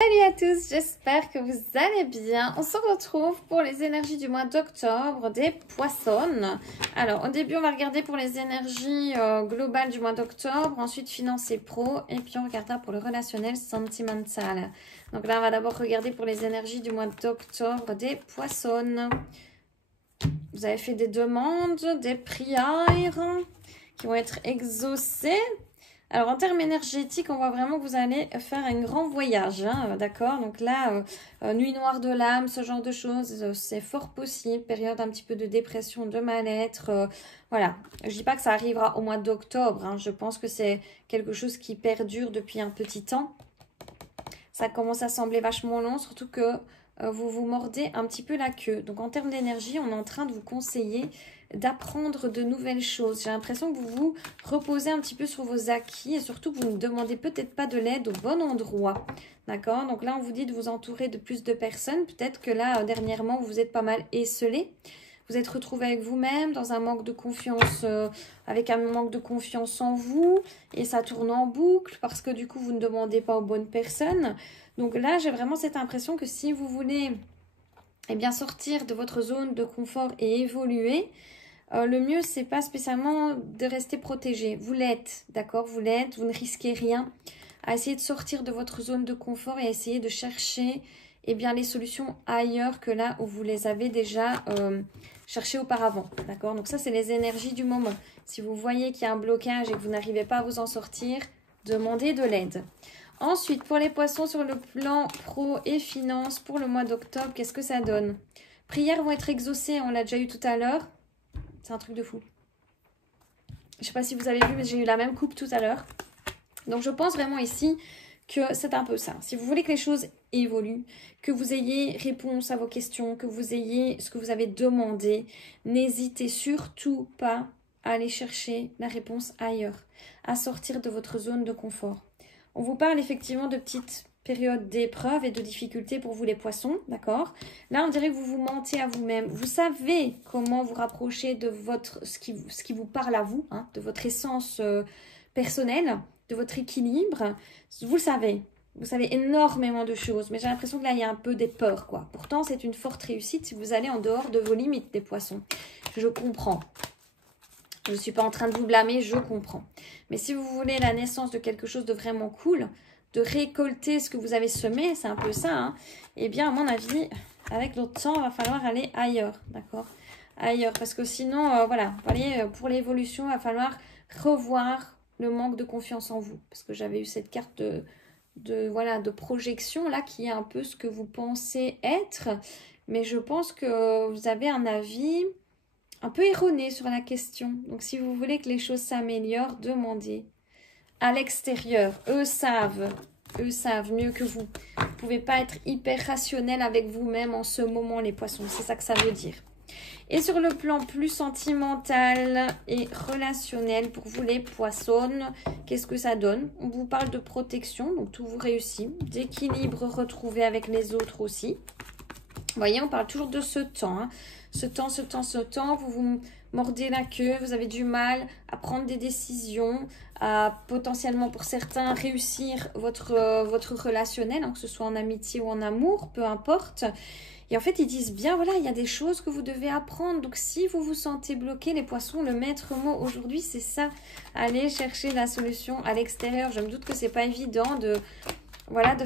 Salut à tous, j'espère que vous allez bien. On se retrouve pour les énergies du mois d'octobre des poissons. Alors, au début, on va regarder pour les énergies globales du mois d'octobre, ensuite finance et pro, et puis on regardera pour le relationnel sentimental. Donc là, on va d'abord regarder pour les énergies du mois d'octobre des poissons. Vous avez fait des demandes, des prières qui vont être exaucées. Alors, en termes énergétiques, on voit vraiment que vous allez faire un grand voyage, hein, d'accord? Donc là, nuit noire de l'âme, ce genre de choses, c'est fort possible. Période un petit peu de dépression, de mal-être. Voilà, je dis pas que ça arrivera au mois d'octobre, hein, je pense que c'est quelque chose qui perdure depuis un petit temps. Ça commence à sembler vachement long, surtout que vous vous mordez un petit peu la queue. Donc, en termes d'énergie, on est en train de vous conseiller d'apprendre de nouvelles choses. J'ai l'impression que vous vous reposez un petit peu sur vos acquis et surtout que vous ne demandez peut-être pas de l'aide au bon endroit. D'accord? Donc là, on vous dit de vous entourer de plus de personnes. Peut-être que là, dernièrement, vous êtes pas mal esselé. Vous êtes retrouvé avec vous-même dans un manque de confiance, avec un manque de confiance en vous. Et ça tourne en boucle parce que du coup, vous ne demandez pas aux bonnes personnes. Donc là, j'ai vraiment cette impression que si vous voulez sortir de votre zone de confort et évoluer, le mieux, c'est pas spécialement de rester protégé. Vous l'êtes, d'accord? Vous l'êtes, vous ne risquez rien. À essayer de sortir de votre zone de confort et à essayer de chercher les solutions ailleurs que là où vous les avez déjà cherchées auparavant, d'accord? Donc ça, c'est les énergies du moment. Si vous voyez qu'il y a un blocage et que vous n'arrivez pas à vous en sortir, demandez de l'aide. Ensuite, pour les poissons sur le plan pro et finance, pour le mois d'octobre, qu'est-ce que ça donne? Prières vont être exaucées, on l'a déjà eu tout à l'heure. C'est un truc de fou. Je ne sais pas si vous avez vu, mais j'ai eu la même coupe tout à l'heure. Donc, je pense vraiment ici que c'est un peu ça. Si vous voulez que les choses évoluent, que vous ayez réponse à vos questions, que vous ayez ce que vous avez demandé, n'hésitez surtout pas à aller chercher la réponse ailleurs, à sortir de votre zone de confort. On vous parle effectivement de petites périodes d'épreuves et de difficultés pour vous les poissons, d'accord? Là, on dirait que vous vous mentez à vous-même. Vous savez comment vous rapprocher de ce qui vous parle à vous, hein, de votre essence personnelle, de votre équilibre. Vous le savez. Vous savez énormément de choses, mais j'ai l'impression que là, il y a un peu des peurs, quoi. Pourtant, c'est une forte réussite si vous allez en dehors de vos limites, les poissons. Je comprends. Je ne suis pas en train de vous blâmer, je comprends. Mais si vous voulez la naissance de quelque chose de vraiment cool, de récolter ce que vous avez semé, c'est un peu ça, hein, eh bien, à mon avis, avec le temps, il va falloir aller ailleurs, d'accord? Ailleurs, parce que sinon, voilà, pour l'évolution, il va falloir revoir le manque de confiance en vous. Parce que j'avais eu cette carte de projection, là, qui est un peu ce que vous pensez être. Mais je pense que vous avez un avis un peu erroné sur la question. Donc, si vous voulez que les choses s'améliorent, demandez à l'extérieur. Eux savent mieux que vous. Vous ne pouvez pas être hyper rationnel avec vous-même en ce moment, les poissons. C'est ça que ça veut dire. Et sur le plan plus sentimental et relationnel, pour vous les poissons, qu'est-ce que ça donne? On vous parle de protection, donc tout vous réussit. D'équilibre retrouvé avec les autres aussi. Vous voyez, on parle toujours de ce temps. Hein. Ce temps, vous vous mordez la queue, vous avez du mal à prendre des décisions, à potentiellement pour certains réussir votre relationnel, hein, que ce soit en amitié ou en amour, peu importe. Et en fait, ils disent bien, voilà, il y a des choses que vous devez apprendre. Donc, si vous vous sentez bloqué, les poissons, le maître mot aujourd'hui, c'est ça. Allez chercher la solution à l'extérieur. Je me doute que c'est pas évident de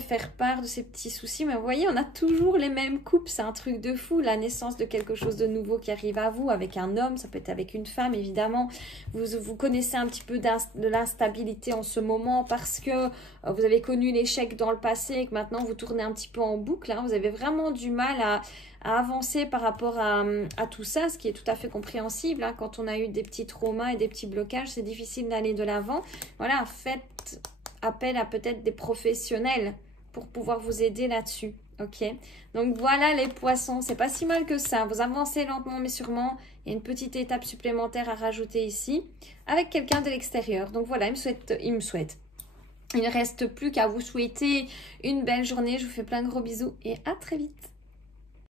faire part de ces petits soucis. Mais vous voyez, on a toujours les mêmes coupes. C'est un truc de fou. La naissance de quelque chose de nouveau qui arrive à vous, avec un homme, ça peut être avec une femme, évidemment. Vous connaissez un petit peu de l'instabilité en ce moment parce que vous avez connu l'échec dans le passé et que maintenant vous tournez un petit peu en boucle. Hein. Vous avez vraiment du mal à avancer par rapport à tout ça, ce qui est tout à fait compréhensible. Hein. Quand on a eu des petits traumas et des petits blocages, c'est difficile d'aller de l'avant. Voilà, faites appel à peut-être des professionnels pour pouvoir vous aider là-dessus, ok? Donc voilà les poissons, c'est pas si mal que ça. Vous avancez lentement mais sûrement. Il y a une petite étape supplémentaire à rajouter ici avec quelqu'un de l'extérieur. Donc voilà, il me souhaite. Il ne reste plus qu'à vous souhaiter une belle journée. Je vous fais plein de gros bisous et à très vite.